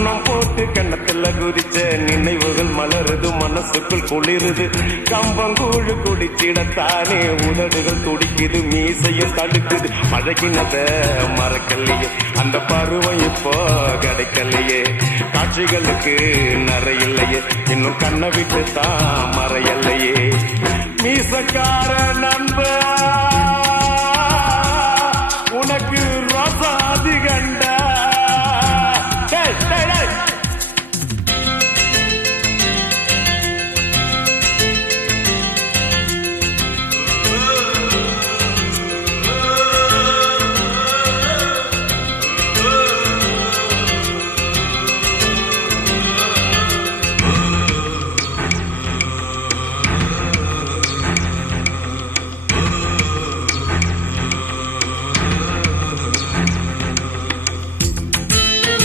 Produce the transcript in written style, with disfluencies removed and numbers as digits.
கண்ணம் போட்டு கண்ணத்துல குதிச்ச நினைவுகள் மலருது, மனசுக்குள் குளிருது. கம்பங்கூழு குடிச்சிடத்தானே உதடுகள் துடிக்குது, மீசையும் தடுக்குது. பழகினத மறக்கலையே, அந்த பருவம் இப்போ கிடைக்கலையே. காட்சிகளுக்கு நிறையில்லையே, இன்னும் கண்ணை விட்டு தான் மறையல்லையே. மீசக்கார நண்பா